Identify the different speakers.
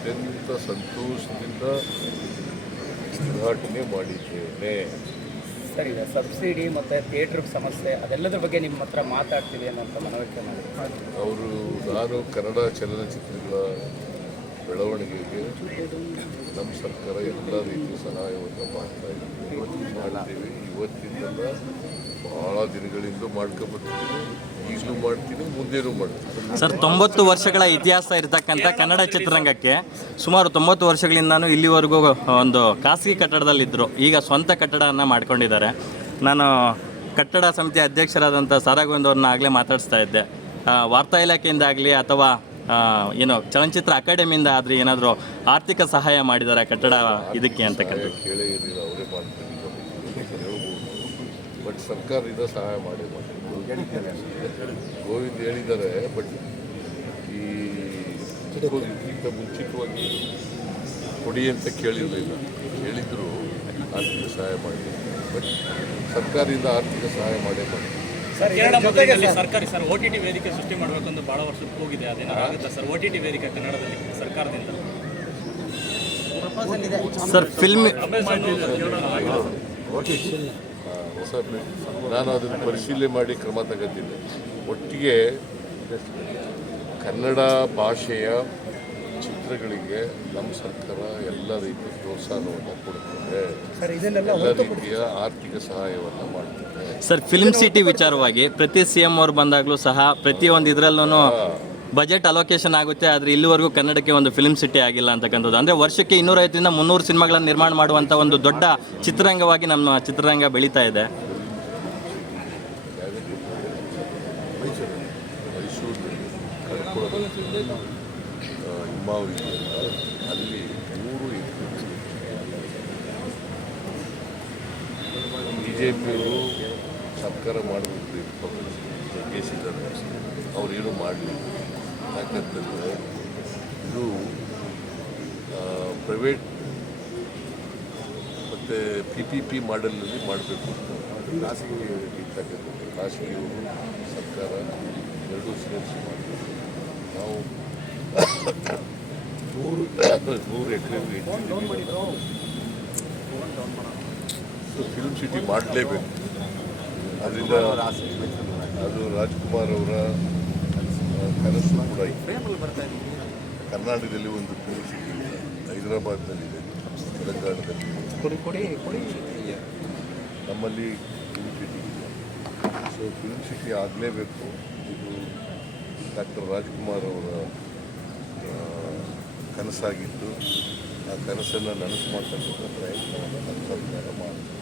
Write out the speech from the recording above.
Speaker 1: ಅತ್ಯಂತ ಸಂತೋಷದಿಂದ ಉದ್ಘಾಟನೆ ಮಾಡಿದ್ದೇನೆ.
Speaker 2: ಸರಿ ಸಬ್ಸಿಡಿ ಮತ್ತು ಥಿಯೇಟ್ರ್ ಸಮಸ್ಯೆ ಅದೆಲ್ಲದರ ಬಗ್ಗೆ ನಿಮ್ಮ ಹತ್ರ ಮಾತಾಡ್ತೀವಿ ಅನ್ನೋಂಥ ಮನವರಿಕೆ ಮಾಡಿ
Speaker 1: ಅವರು ನಾನು ಕನ್ನಡ ಚಲನಚಿತ್ರಗಳ ಬೆಳವಣಿಗೆಗೆ ನಮ್ಮ ಸರ್ಕಾರ ಎಲ್ಲ ರೀತಿಯ ಸಹಾಯವನ್ನು ಮಾಡ್ತಾ ಇದ್ದೀವಿ ಮಾಡ್ತೀವಿ. ಭಾಳ ದಿನಗಳಿಂದ ಮಾಡ್ಕೊಬರ್ತೀವಿ ಈಗಲೂ ಮಾಡ್ತೀನಿ, ಮುಂದೇನೂ ಮಾಡ್ತೀನಿ.
Speaker 3: ಸರ್, ತೊಂಬತ್ತು ವರ್ಷಗಳ ಇತಿಹಾಸ ಇರತಕ್ಕಂಥ ಕನ್ನಡ ಚಿತ್ರರಂಗಕ್ಕೆ ಸುಮಾರು ತೊಂಬತ್ತು ವರ್ಷಗಳಿಂದನೂ ಇಲ್ಲಿವರೆಗೂ ಒಂದು ಖಾಸಗಿ ಕಟ್ಟಡದಲ್ಲಿದ್ದರು ಈಗ ಸ್ವಂತ ಕಟ್ಟಡವನ್ನು ಮಾಡ್ಕೊಂಡಿದ್ದಾರೆ. ನಾನು ಕಟ್ಟಡ ಸಮಿತಿ ಅಧ್ಯಕ್ಷರಾದಂಥ ಸಾರಾಗೋವಿಂದ್ ಅವ್ರನ್ನ ಆಗಲೇ ಮಾತಾಡಿಸ್ತಾ ಇದ್ದೆ. ವಾರ್ತಾ ಇಲಾಖೆಯಿಂದಾಗಲಿ ಅಥವಾ ಏನು ಚಲನಚಿತ್ರ ಅಕಾಡೆಮಿಯಿಂದ ಆದರೆ ಏನಾದರೂ ಆರ್ಥಿಕ ಸಹಾಯ ಮಾಡಿದ್ದಾರೆ ಕಟ್ಟಡ ಇದಕ್ಕೆ
Speaker 1: ಅಂತ ಬಟ್ ಸರ್ಕಾರದಿಂದ ಸಹಾಯ ಮಾಡಿ ಗೋವಿಂದ್ ಹೇಳಿದ್ದಾರೆ ಬಟ್ ಈ ಇದಕ್ಕಿಂತ ಮುಂಚಿತವಾಗಿ ಕೊಡಿ ಅಂತ ಕೇಳಿರಲಿಲ್ಲ. ಹೇಳಿದ್ರು ಆರ್ಥಿಕ ಸಹಾಯ ಮಾಡಿ. ಬಟ್ ಸರ್ಕಾರದಿಂದ ಆರ್ಥಿಕ ಸಹಾಯ ಮಾಡೇ ಮಾಡಿ
Speaker 2: ಸರ್
Speaker 4: ಕನ್ನಡ ಭಾಷೆಯಲ್ಲಿ ಸರ್ಕಾರಿ ಸರ್ ಓ ಟಿ ಟಿ ವೇದಿಕೆ ಸೃಷ್ಟಿ ಮಾಡಬೇಕು ಅಂತ ಭಾಳ ವರ್ಷಕ್ಕೆ ಹೋಗಿದೆ ಅದೇನಾದ್ರು ಆಗುತ್ತಾ ಸರ್? ಓ ಟಿ ಟಿ ವೇದಿಕೆ ಕನ್ನಡದಲ್ಲಿ ಸರ್ಕಾರದಿಂದ?
Speaker 3: ಸರ್ ಫಿಲ್ಮ್
Speaker 1: ಹೊಸ ನಾನು ಅದನ್ನು ಪರಿಶೀಲನೆ ಮಾಡಿ ಕ್ರಮ ತಗೋತೀನಿ ಒಟ್ಟಿಗೆ ಕನ್ನಡ ಭಾಷೆಯ ಚಿತ್ರಗಳಿಗೆ ನಮ್ಮ ಸರ್ಕಾರ ಎಲ್ಲ ರೀತಿಯ ಪ್ರೋತ್ಸಾಹವನ್ನು ಕೊಡ್ತದೆ ರೀತಿಯ ಆರ್ಥಿಕ ಸಹಾಯವನ್ನು
Speaker 3: ಸರ್ ಫಿಲ್ಮ್ ಸಿಟಿ ವಿಚಾರವಾಗಿ ಪ್ರತಿ ಸಿ ಎಂ ಅವ್ರು ಬಂದಾಗಲೂ ಸಹ ಪ್ರತಿಯೊಂದು ಇದರಲ್ಲೂ ಬಜೆಟ್ ಅಲೋಕೇಶನ್ ಆಗುತ್ತೆ ಆದರೆ ಇಲ್ಲಿವರೆಗೂ ಕನ್ನಡಕ್ಕೆ ಒಂದು ಫಿಲ್ಮ್ ಸಿಟಿ ಆಗಿಲ್ಲ ಅಂತಕ್ಕಂಥದ್ದು. ಅಂದರೆ ವರ್ಷಕ್ಕೆ ಇನ್ನೂರೈವತ್ತರಿಂದ ಮುನ್ನೂರು ಸಿನಿಮಾಗಳನ್ನು ನಿರ್ಮಾಣ ಮಾಡುವಂಥ ಒಂದು ದೊಡ್ಡ ಚಿತ್ರರಂಗವಾಗಿ ನಮ್ಮ ಚಿತ್ರರಂಗ ಬೆಳೀತಾ ಇದೆ.
Speaker 1: ಅಲ್ಲಿ ಮೂರು ಜೆ ಪಿಯವರು ಸರ್ಕಾರ ಮಾಡಬೇಕು ಜಗ್ಗಿಸಿದ್ದಾರೆ ಏನು ಮಾಡಲಿ? ಯಾಕಂತಂದರೆ ಇದು ಪ್ರೈವೇಟ್ ಮತ್ತು ಪಿ ಪಿ ಪಿ ಮಾಡೆಲಲ್ಲಿ ಮಾಡಬೇಕು ಅಂತ. ಖಾಸಗಿ ತಗೊಂಡು ಖಾಸಗಿಯವರು ಸರ್ಕಾರ ಎರಡೂ ಸೇರಿಸಿ ಮಾಡಬೇಕು. ನಾವು ನೂರು ನೂರು ಎಕರೆಗೂ ಹೆಚ್ಚು ಫಿಲ್ಮ್ ಸಿಟಿ ಮಾಡಲೇಬೇಕು. ಅದರಿಂದ ಅದು ರಾಜ್ಕುಮಾರ್ ಅವರ ಕನಸು ಕೂಡ ಕರ್ನಾಟಕದಲ್ಲಿ ಒಂದು ಫಿಲ್ಮ್ ಸಿಟಿ ಇದೆ. ಹೈದರಾಬಾದ್ನಲ್ಲಿದೆ. ತೆಲಂಗಾಣದಲ್ಲಿ. ನಮ್ಮಲ್ಲಿ ಫಿಲ್ಮ್ ಸಿಟಿ ಇದೆ. ಸೊ ಫಿಲ್ಮ್ ಸಿಟಿ ಆಗಲೇಬೇಕು. ಇದು ಡಾಕ್ಟರ್ ರಾಜ್ಕುಮಾರ್ ಅವರ ಕನಸಾಗಿತ್ತು ಕನಸಾಗಿದ್ದು. ಆ ಕನಸನ್ನು ನನಸು ಮಾಡ್ತಕ್ಕಂಥ ಪ್ರಯತ್ನವನ್ನು ನಮ್ಮ ಸರ್ಕಾರ ಮಾಡ್ತದೆ